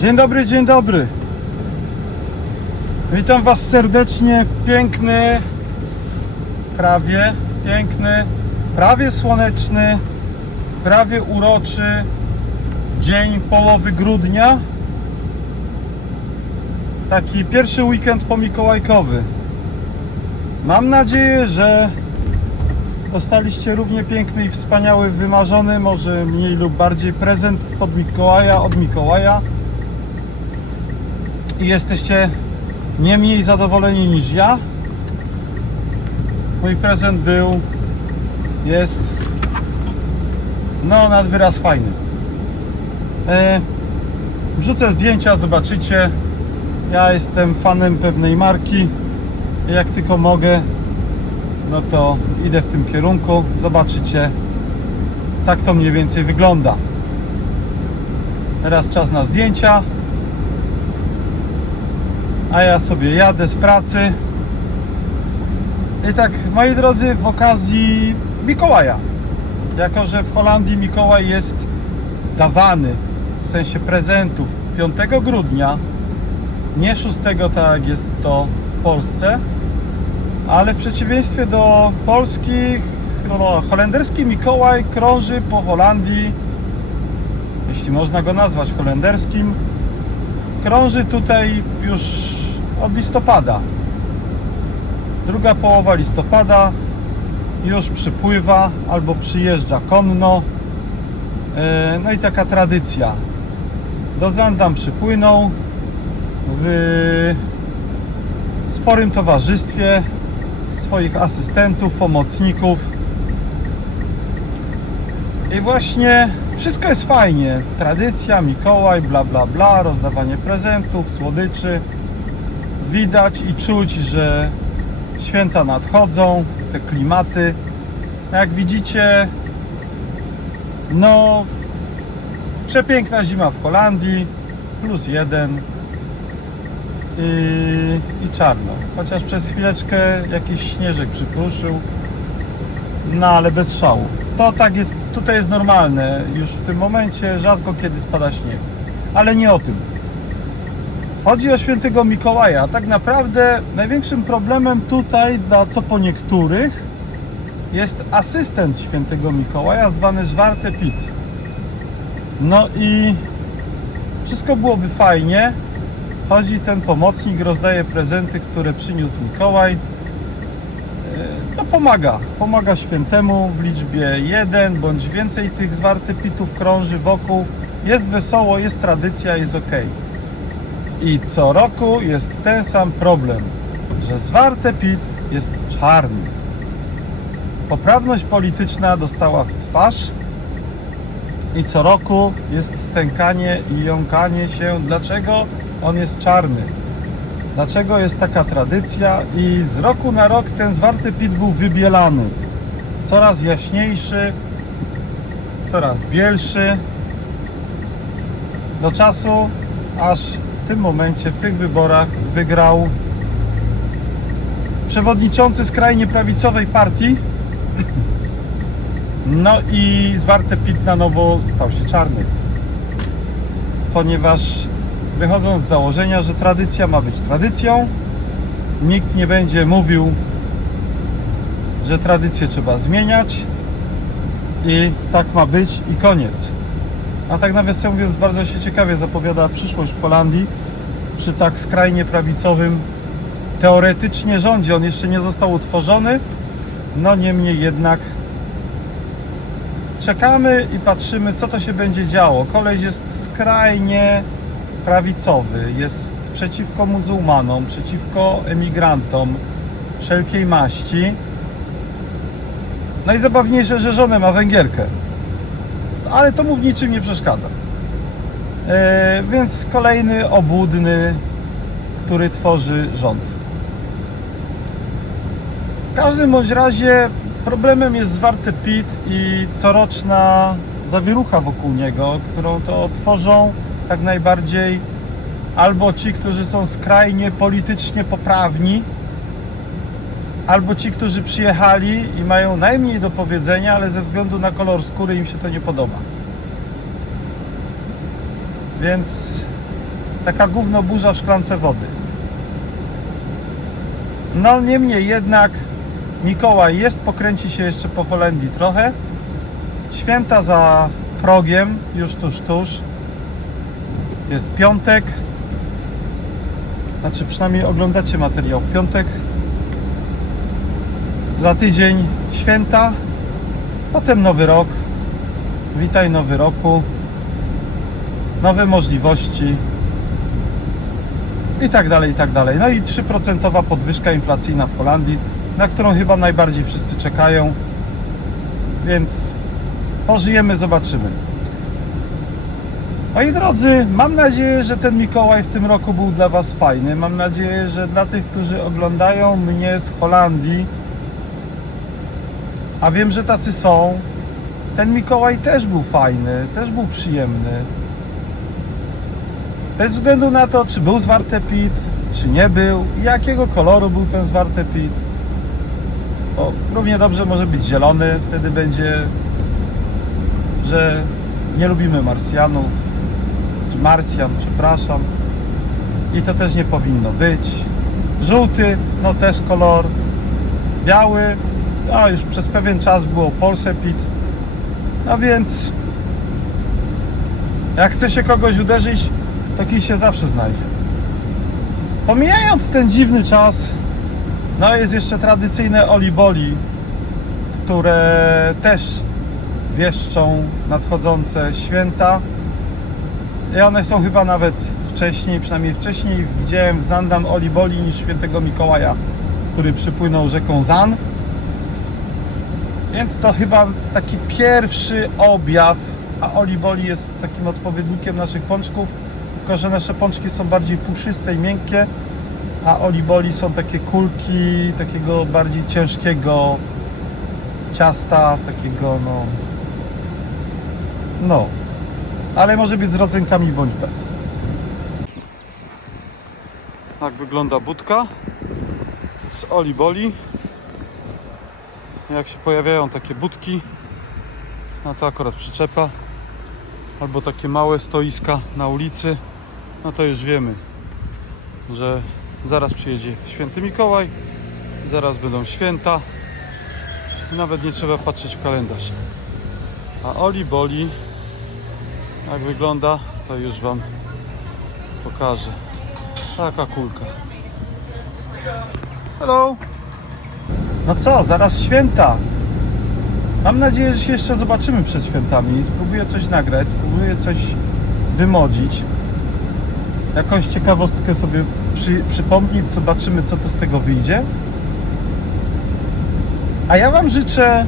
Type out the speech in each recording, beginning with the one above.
Dzień dobry, dzień dobry. Witam Was serdecznie w piękny, prawie piękny, prawie słoneczny, prawie uroczy dzień połowy grudnia. Taki pierwszy weekend pomikołajkowy. Mam nadzieję, że dostaliście równie piękny i wspaniały, wymarzony, może mniej lub bardziej prezent od Mikołaja, od Mikołaja i jesteście nie mniej zadowoleni niż ja. Mój prezent był, jest no nad wyraz fajny. E, wrzucę zdjęcia, zobaczycie. Ja jestem fanem pewnej marki. Jak tylko mogę, no to idę w tym kierunku. Zobaczycie, tak to mniej więcej wygląda. Teraz czas na zdjęcia. A ja sobie jadę z pracy. I tak, moi drodzy, w okazji Mikołaja. Jako, że w Holandii Mikołaj jest dawany w sensie prezentów 5 grudnia, nie 6, tak jest to w Polsce, ale w przeciwieństwie do polskich, no, holenderski Mikołaj krąży po Holandii, jeśli można go nazwać holenderskim, krąży tutaj już od listopada. Druga połowa listopada już przypływa albo przyjeżdża konno. E, No i taka tradycja. Do Zandam przypłynął w sporym towarzystwie swoich asystentów, pomocników. I właśnie wszystko jest fajnie. Tradycja, Mikołaj, bla bla bla, rozdawanie prezentów, słodyczy. Widać i czuć, że święta nadchodzą, te klimaty. Jak widzicie, no przepiękna zima w Holandii, plus jeden i, i czarno. Chociaż przez chwileczkę jakiś śnieżek przykruszył, no ale bez szału. To tak jest, tutaj jest normalne. Już w tym momencie rzadko kiedy spada śnieg. Ale nie o tym. Chodzi o świętego Mikołaja. Tak naprawdę największym problemem tutaj, dla co po niektórych, jest asystent świętego Mikołaja, zwany Zwarte Pit. No i wszystko byłoby fajnie. Chodzi ten pomocnik, rozdaje prezenty, które przyniósł Mikołaj. E, To pomaga. Pomaga świętemu w liczbie jeden bądź więcej tych zwarte pitów krąży wokół. Jest wesoło, jest tradycja, jest ok. I co roku jest ten sam problem, że zwarte pit jest czarny. Poprawność polityczna dostała w twarz i co roku jest stękanie i jąkanie się. Dlaczego on jest czarny? Dlaczego jest taka tradycja? I z roku na rok ten zwarty pit był wybielany. Coraz jaśniejszy, coraz bielszy. Do czasu, aż tym momencie, w tych wyborach wygrał przewodniczący skrajnie prawicowej partii. No i zwarte pit na nowo stał się czarny. Ponieważ wychodząc z założenia, że tradycja ma być tradycją, nikt nie będzie mówił, że tradycję trzeba zmieniać i tak ma być i koniec. A tak nawiasem mówiąc, bardzo się ciekawie zapowiada przyszłość w Holandii przy tak skrajnie prawicowym teoretycznie rządzie. On jeszcze nie został utworzony, no niemniej jednak czekamy i patrzymy, co to się będzie działo. Koleś jest skrajnie prawicowy, jest przeciwko muzułmanom, przeciwko emigrantom wszelkiej maści. Najzabawniejsze, że żonę ma Węgierkę. Ale to mu w niczym nie przeszkadza. E, więc kolejny obłudny, który tworzy rząd. W każdym bądź razie problemem jest zwarte PIT i coroczna zawierucha wokół niego, którą to tworzą tak najbardziej albo ci, którzy są skrajnie politycznie poprawni, albo ci, którzy przyjechali i mają najmniej do powiedzenia, ale ze względu na kolor skóry im się to nie podoba. Więc Taka gówno burza w szklance wody. No niemniej jednak Mikołaj jest, pokręci się jeszcze po Holandii trochę. Święta za progiem, już tuż, tuż. Jest piątek. Znaczy przynajmniej oglądacie materiał w piątek. Za tydzień święta. Potem nowy rok. Witaj nowy roku. Nowe możliwości. I tak dalej, i tak dalej. No i 3% podwyżka inflacyjna w Holandii, na którą chyba najbardziej wszyscy czekają. Więc pożyjemy, zobaczymy. Moi drodzy, mam nadzieję, że ten Mikołaj w tym roku był dla Was fajny. Mam nadzieję, że dla tych, którzy oglądają mnie z Holandii, a wiem, że tacy są, ten Mikołaj też był fajny, też był przyjemny. Bez względu na to, czy był zwartepit, czy nie był, i jakiego koloru był ten zwartepit. Bo równie dobrze może być zielony, wtedy będzie, że nie lubimy Marsjanów, czy Marsjan, przepraszam. I to też nie powinno być. Żółty, no też kolor. Biały, a już przez pewien czas było Polsepit. No więc jak chce się kogoś uderzyć, to kij się zawsze znajdzie. Pomijając ten dziwny czas, no jest jeszcze tradycyjne oliboli, które też wieszczą nadchodzące święta. I one są chyba nawet wcześniej, przynajmniej wcześniej widziałem w Zandam oliboli niż świętego Mikołaja, który przypłynął rzeką Zan. Więc to chyba taki pierwszy objaw, a oliboli jest takim odpowiednikiem naszych pączków, tylko że nasze pączki są bardziej puszyste i miękkie, a oliboli są takie kulki takiego bardziej ciężkiego ciasta, takiego no no, ale może być z rodzynkami bądź bez. Tak wygląda budka z oliboli. Jak się pojawiają takie budki, no to akurat przyczepa, albo takie małe stoiska na ulicy, no to już wiemy, że zaraz przyjedzie święty Mikołaj, zaraz będą święta, nawet nie trzeba patrzeć w kalendarz. A Oli Boli, jak wygląda, to już Wam pokażę. Taka kulka. Hello! No co, zaraz święta. Mam nadzieję, że się jeszcze zobaczymy przed świętami. Spróbuję coś nagrać, spróbuję coś wymodzić. Jakąś ciekawostkę sobie przy, przypomnieć, zobaczymy co to z tego wyjdzie. A ja Wam życzę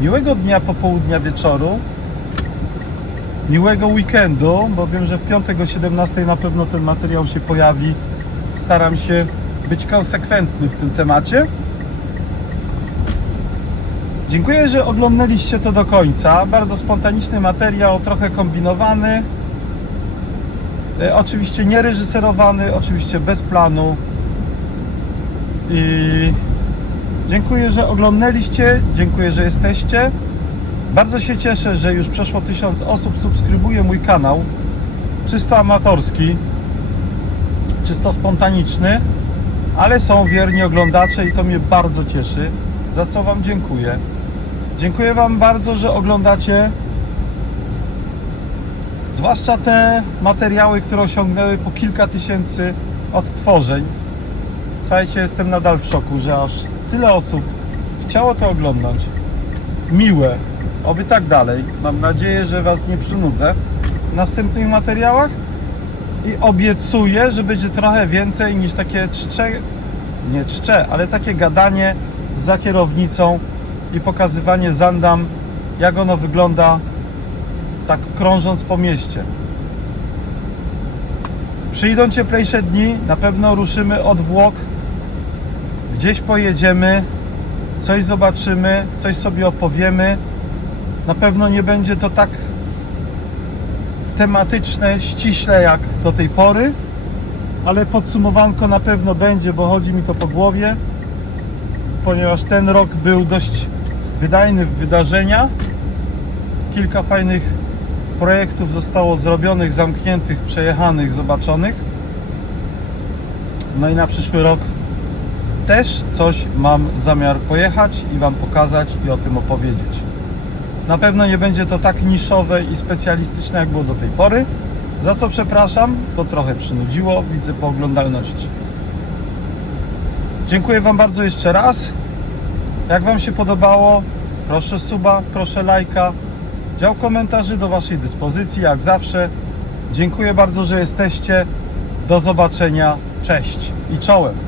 miłego dnia, popołudnia, wieczoru. Miłego weekendu, bo wiem, że w piątek o 17 na pewno ten materiał się pojawi. Staram się być konsekwentny w tym temacie. Dziękuję, że oglądaliście to do końca. Bardzo spontaniczny materiał, trochę kombinowany. E, Oczywiście nie reżyserowany, oczywiście bez planu. I dziękuję, że oglądaliście, dziękuję, że jesteście. Bardzo się cieszę, że już przeszło tysiąc osób subskrybuje mój kanał. Czysto amatorski, czysto spontaniczny, ale są wierni oglądacze i to mnie bardzo cieszy. Za co Wam dziękuję. Dziękuję Wam bardzo, że oglądacie. Zwłaszcza te materiały, które osiągnęły po kilka tysięcy odtworzeń. Słuchajcie, jestem nadal w szoku, że aż tyle osób chciało to oglądać. Miłe. Oby tak dalej. Mam nadzieję, że Was nie przynudzę w następnych materiałach. I obiecuję, że będzie trochę więcej niż takie czcze, nie czcze, ale takie gadanie za kierownicą i pokazywanie zandam, jak ono wygląda tak krążąc po mieście. Przyjdą cieplejsze dni, na pewno ruszymy od Włoch, gdzieś pojedziemy, coś zobaczymy, coś sobie opowiemy. Na pewno nie będzie to tak tematyczne, ściśle jak do tej pory, ale podsumowanko na pewno będzie, bo chodzi mi to po głowie, ponieważ ten rok był dość wydajny w wydarzenia. Kilka fajnych projektów zostało zrobionych, zamkniętych, przejechanych, zobaczonych. No i na przyszły rok też coś mam zamiar pojechać i Wam pokazać i o tym opowiedzieć. Na pewno nie będzie to tak niszowe i specjalistyczne, jak było do tej pory. Za co przepraszam, to trochę przynudziło, widzę po oglądalności. Dziękuję Wam bardzo jeszcze raz. Jak Wam się podobało, proszę suba, proszę lajka. Dział komentarzy do Waszej dyspozycji, jak zawsze. Dziękuję bardzo, że jesteście. Do zobaczenia. Cześć i czołem.